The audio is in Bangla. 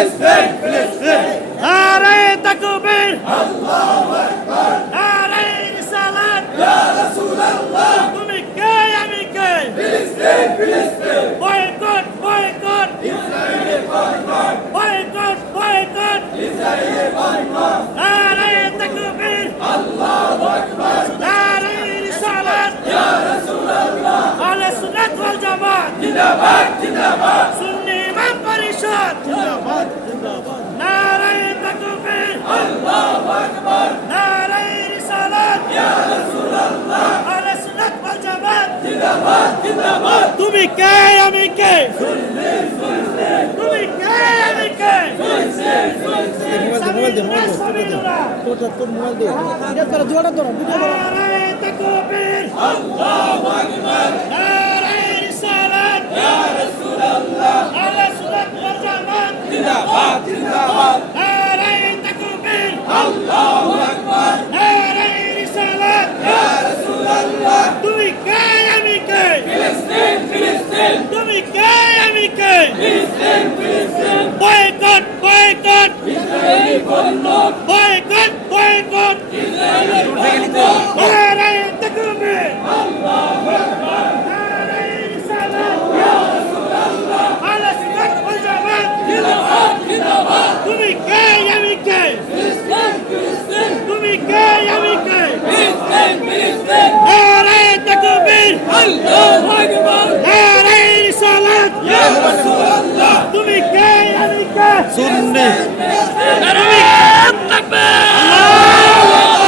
ফিলিস্তিন ফিলিস্তিন নারে তাকবীর আল্লাহু আকবার নারে রিসালাত ইয়া রাসূলুল্লাহ তুমি কে আমি কে ফিলিস্তিন ফিলিস্তিন বয়কট বয়কট ইসরায়েলের বয়কট বয়কট বয়কট ইসরায়েলের বয়কট নারে তাকবীর আল্লাহু আকবার নারে রিসালাত ইয়া রাসূলুল্লাহ আহলে সুন্নাত ওয়াল জামাত জিন্দাবাদ জিন্দাবাদ সুন্নি ইমাম পরিষদ জিন্দাবাদ জিন্দাবাদ নারে তাকবীর আল্লাহু আকবার নারে রিসালাত ইয়া রাসূলুল্লাহ আহলে সুন্নাত ওয়াল জামাত জিন্দাবাদ জিন্দাবাদ তুমি কে আমি কে ফিলিস্তিন ফিলিস্তিন তুমি কে আমি কে ফিলিস্তিন ফিলিস্তিন মোবাইল দে তোর মোবাইল দে এটা তোরা দুয়াটা তোরা ভিডিও কর নারে তাকবীর আল্লাহু আকবার নারে রিসালাত ইয়া রাসূলুল্লাহ আহলে সুন্নাত ওয়াল জামাত জিন্দাবাদ জিন্দাবাদ নারে তাকবীর আল্লাহু আকবার নারে রিসালাত ইয়া রাসূলুল্লাহ তুমি কে আমি কে ফিলিস্তিন ফিলিস্তিন তুমি কে আমি কে ফিলিস্তিন ফিলিস্তিন বয়কট বয়কট ইসরায়েলি পণ্য বয়কট বয়কট ইসরায়েলি পণ্য নারে তাকবীর আল্লাহু আকবার নারে রিসালাত ইয়া রাসূলুল্লাহ আহলে সুন্নাত ওয়াল জামাত জিন্দাবাদ জিন্দাবাদ তুমি কে আমি কে ফিলিস্তিন ফিলিস্তিন তুমি কে আমি কে ফিলিস্তিন ফিলিস্তিন নারে তাকবীর আল্লাহু আকবার নারে রিসালাত ইয়া রাসূলুল্লাহ তুমি কে আমি কে সুন্নি